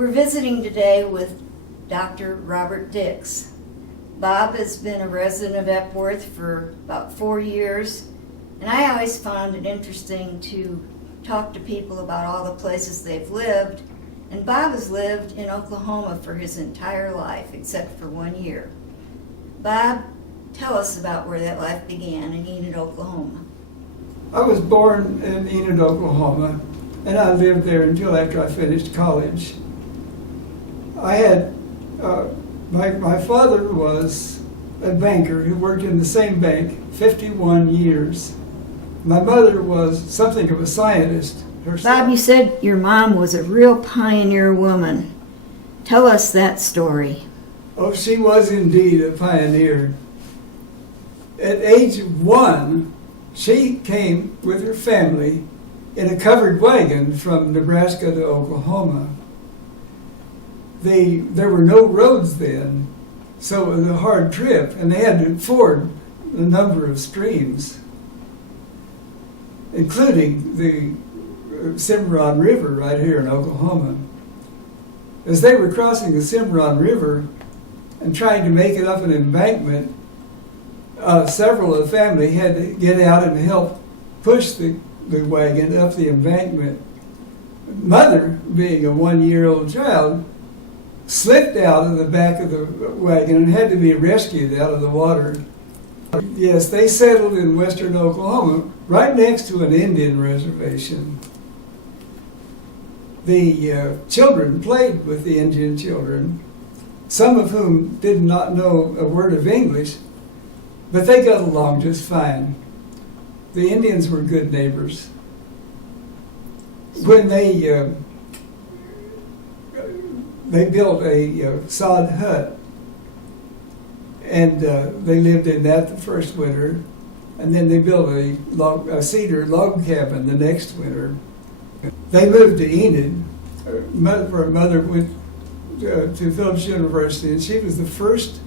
We're visiting today with Dr. Robert Dix. Bob has been a resident of Epworth for about 4 years, and I always found it interesting to talk to people about all the places they've lived, and Bob has lived in Oklahoma for his entire life, except for 1 year. Bob, tell us about where that life began in Enid, Oklahoma. I was born in Enid, Oklahoma, and I lived there until after I finished college. I had, my father was a banker who worked in the same bank 51 years. My mother was something of a scientist herself. Bob, you said your mom was a real pioneer woman. Tell us that story. Oh, she was indeed a pioneer. At age 1, she came with her family in a covered wagon from Nebraska to Oklahoma. There were no roads then, so it was a hard trip, and they had to ford a number of streams, including the Cimarron River right here in Oklahoma. As they were crossing the Cimarron River and trying to make it up an embankment, several of the family had to get out and help push the wagon up the embankment. Mother, being a 1-year-old child, slipped out of the back of the wagon and had to be rescued out of the water. Yes, they settled in western Oklahoma, right next to an Indian reservation. The children played with the Indian children, some of whom did not know a word of English, but they got along just fine. The Indians were good neighbors. When they built a sod hut, and they lived in that the first winter, and then they built a cedar log cabin the next winter. They moved to Enid. Her mother went to Phillips University, and she was the first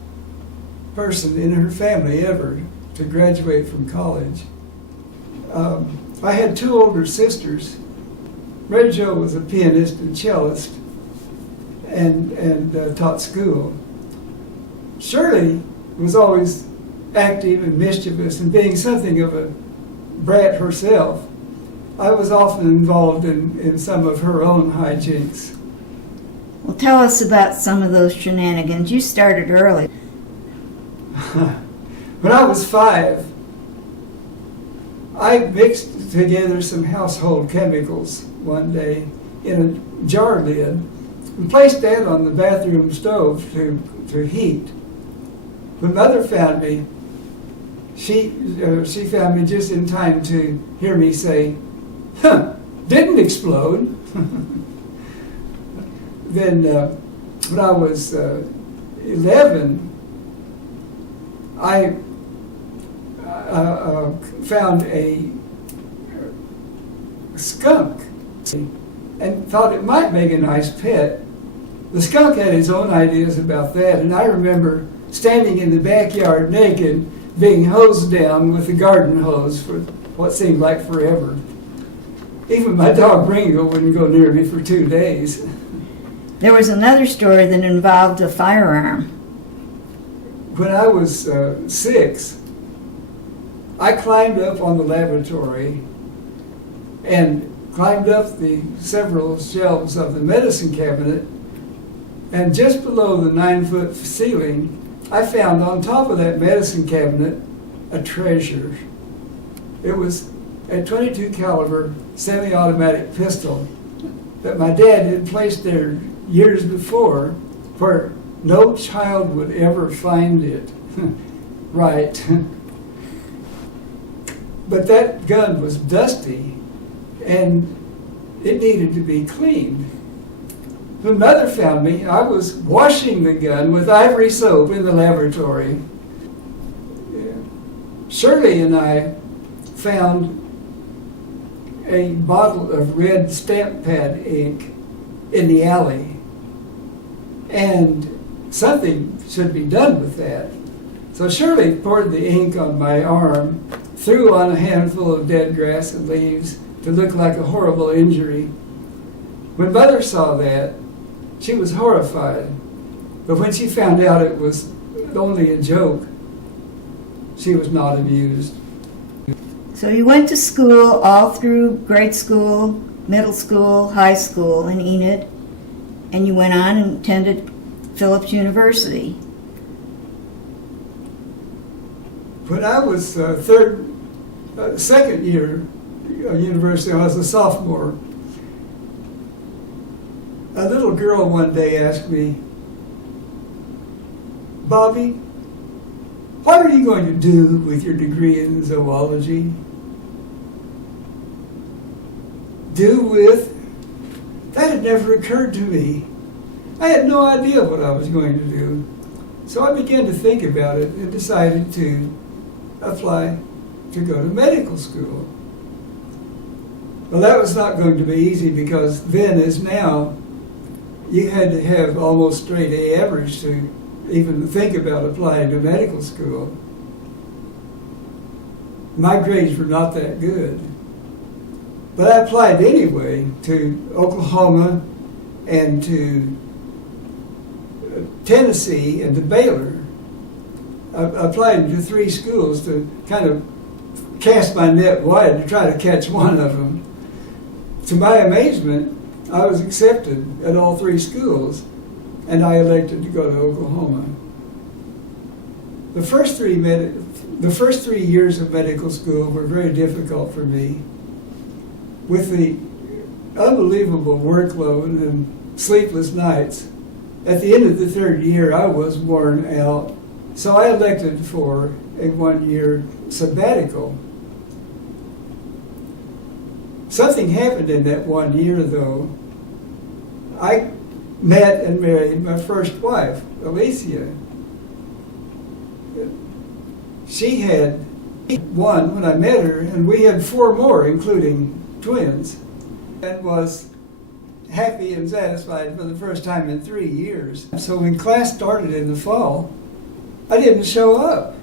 person in her family ever to graduate from college. I had 2 older sisters. Mary Jo was a pianist and cellist and taught school. Shirley was always active and mischievous, and being something of a brat herself, I was often involved in some of her own hijinks. Well, tell us about some of those shenanigans. You started early. When I was 5, I mixed together some household chemicals one day in a jar lid and placed that on the bathroom stove to heat. When Mother found me, she found me just in time to hear me say, didn't explode. Then when I was 11, I found a skunk and thought it might make a nice pet. The skunk had his own ideas about that, and I remember standing in the backyard naked, being hosed down with a garden hose for what seemed like forever. Even my dog Ringo wouldn't go near me for 2 days. There was another story that involved a firearm. When I was 6, I climbed up on the lavatory and climbed up the several shelves of the medicine cabinet, and just below the 9-foot ceiling, I found on top of that medicine cabinet a treasure. It was a .22 caliber semi-automatic pistol that my dad had placed there years before, where no child would ever find it. Right. But that gun was dusty, and it needed to be cleaned. When Mother found me, I was washing the gun with ivory soap in the lavatory. Shirley and I found a bottle of red stamp pad ink in the alley, and something should be done with that. So Shirley poured the ink on my arm, threw on a handful of dead grass and leaves to look like a horrible injury. When Mother saw that, She was horrified. But when she found out it was only a joke, she was not amused. So you went to school all through grade school, middle school, high school in Enid, and you went on and attended Phillips University. When I was second year of university, I was a sophomore. A little girl one day asked me, "Bobby, what are you going to do with your degree in zoology?" Do with? That had never occurred to me. I had no idea what I was going to do. So I began to think about it and decided to apply to go to medical school. Well, that was not going to be easy because then as now, you had to have almost straight A average to even think about applying to medical school. My grades were not that good. But I applied anyway to Oklahoma and to Tennessee and to Baylor. I applied to 3 schools to kind of cast my net wide to try to catch one of them. To my amazement, I was accepted at all 3 schools, and I elected to go to Oklahoma. The first 3 years of medical school were very difficult for me. With the unbelievable workload and sleepless nights, at the end of the 3rd year, I was worn out. So I elected for a 1-year sabbatical. Something happened in that 1 year, though. I met and married my first wife, Alicia. She had 1 when I met her, and we had 4 more, including twins, and was happy and satisfied for the first time in 3 years. So when class started in the fall, I didn't show up.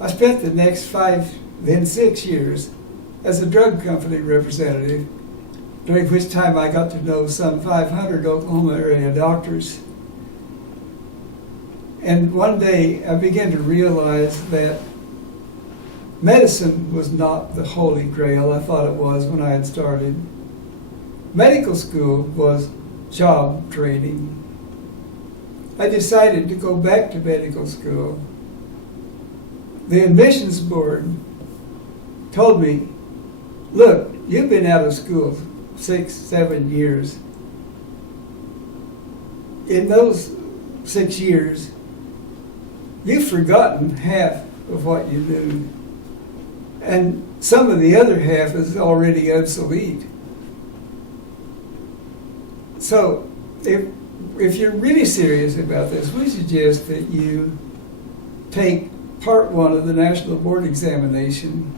I spent the next 5, then 6 years as a drug company representative, during which time I got to know some 500 Oklahoma area doctors. And one day I began to realize that medicine was not the holy grail I thought it was when I had started. Medical school was job training. I decided to go back to medical school. The admissions board told me, "Look, you've been out of school 6, 7 years. In those 6 years, you've forgotten half of what you knew. And some of the other half is already obsolete. So if you're really serious about this, we suggest that you take part 1 of the National Board Examination."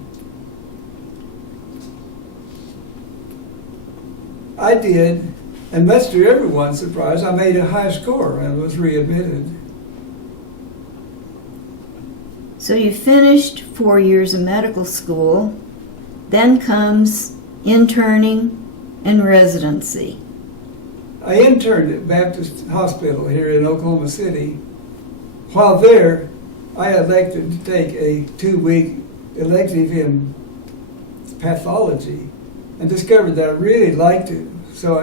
I did, and much to everyone's surprise, I made a high score and was readmitted. So you finished 4 years of medical school, then comes interning and residency. I interned at Baptist Hospital here in Oklahoma City. While there, I elected to take a 2-week elective in pathology and discovered that I really liked it. So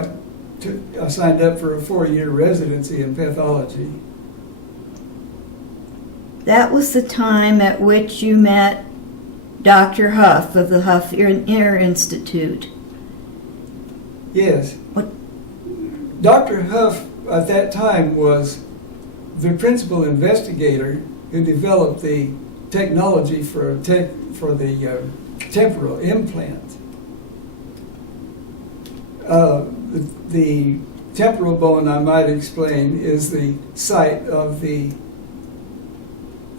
I signed up for a 4-year residency in pathology. That was the time at which you met Dr. Huff of the Huff Ear Institute. Yes. What? Dr. Huff at that time was the principal investigator who developed the technology for the temporal implant. The temporal bone, I might explain, is the site of the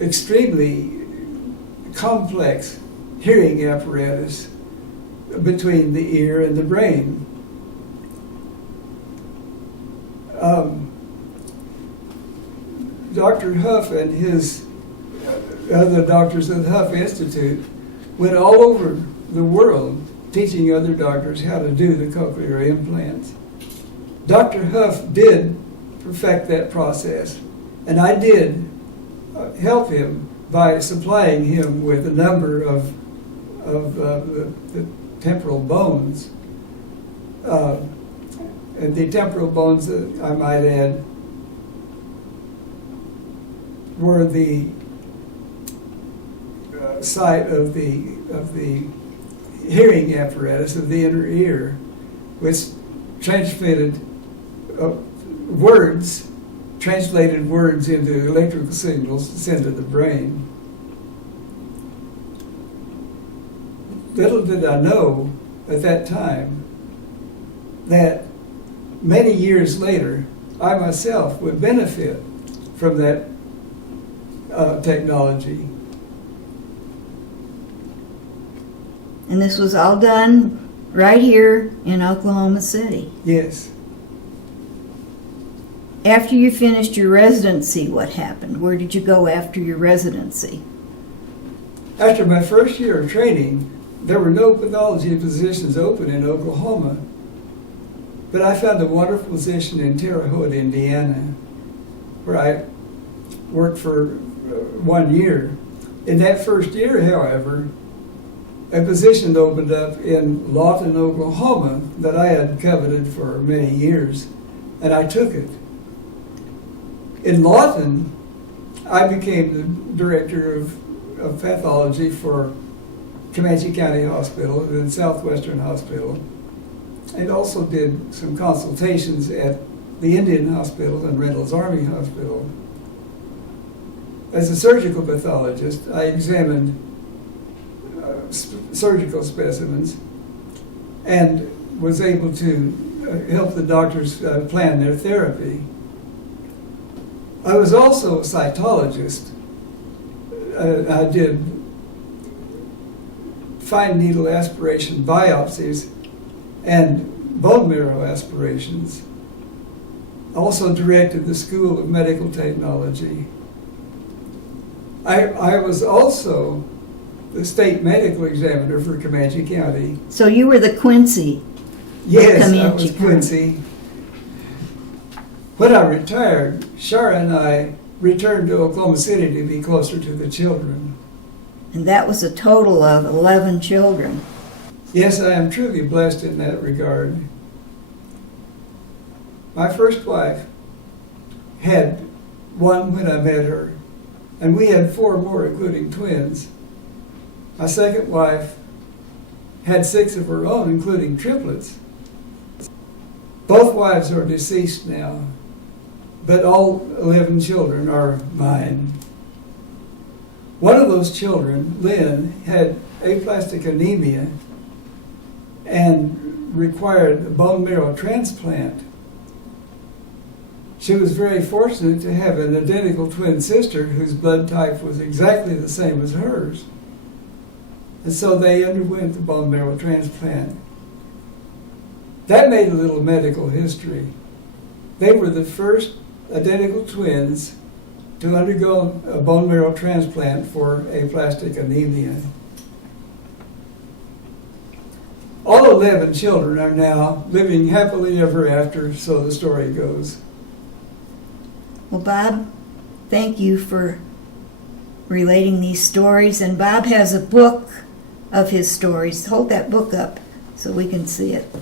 extremely complex hearing apparatus between the ear and the brain. Dr. Huff and his other doctors at the Huff Institute went all over the world teaching other doctors how to do the cochlear implants. Dr. Huff did perfect that process, and I did help him by supplying him with a number of the temporal bones. And the temporal bones, I might add, were the site of the hearing apparatus of the inner ear, which transmitted translated words into electrical signals to send to the brain. Little did I know at that time that many years later, I myself would benefit from that technology. And this was all done right here in Oklahoma City. Yes. After you finished your residency, what happened? Where did you go after your residency? After my first year of training, there were no pathology positions open in Oklahoma. But I found a wonderful position in Terre Haute, Indiana, where I worked for 1 year. In that first year, however, a position opened up in Lawton, Oklahoma that I had coveted for many years, and I took it. In Lawton, I became the director of pathology for Comanche County Hospital and Southwestern Hospital, and also did some consultations at the Indian Hospital and Reynolds Army Hospital. As a surgical pathologist, I examined surgical specimens and was able to help the doctors plan their therapy. I was also a cytologist. I did fine needle aspiration biopsies and bone marrow aspirations. I also directed the School of Medical Technology. I was also the state medical examiner for Comanche County. So you were the Quincy. Yes, I Comanche was Quincy. When I retired, Shara and I returned to Oklahoma City to be closer to the children. And that was a total of 11 children. Yes, I am truly blessed in that regard. My first wife had one when I met her, and we had 4 more, including twins. My second wife had 6 of her own, including triplets. Both wives are deceased now, but all 11 children are mine. One of those children, Lynn, had aplastic anemia and required a bone marrow transplant. She was very fortunate to have an identical twin sister whose blood type was exactly the same as hers. And so they underwent the bone marrow transplant. That made a little medical history. They were the first identical twins to undergo a bone marrow transplant for aplastic anemia. All 11 children are now living happily ever after, so the story goes. Well, Bob, thank you for relating these stories. And Bob has a book of his stories. Hold that book up so we can see it.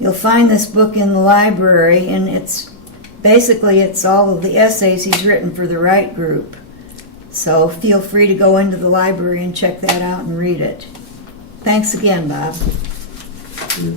You'll find this book in the library, and it's all of the essays he's written for the Wright Group. So feel free to go into the library and check that out and read it. Thanks again, Bob. Yeah.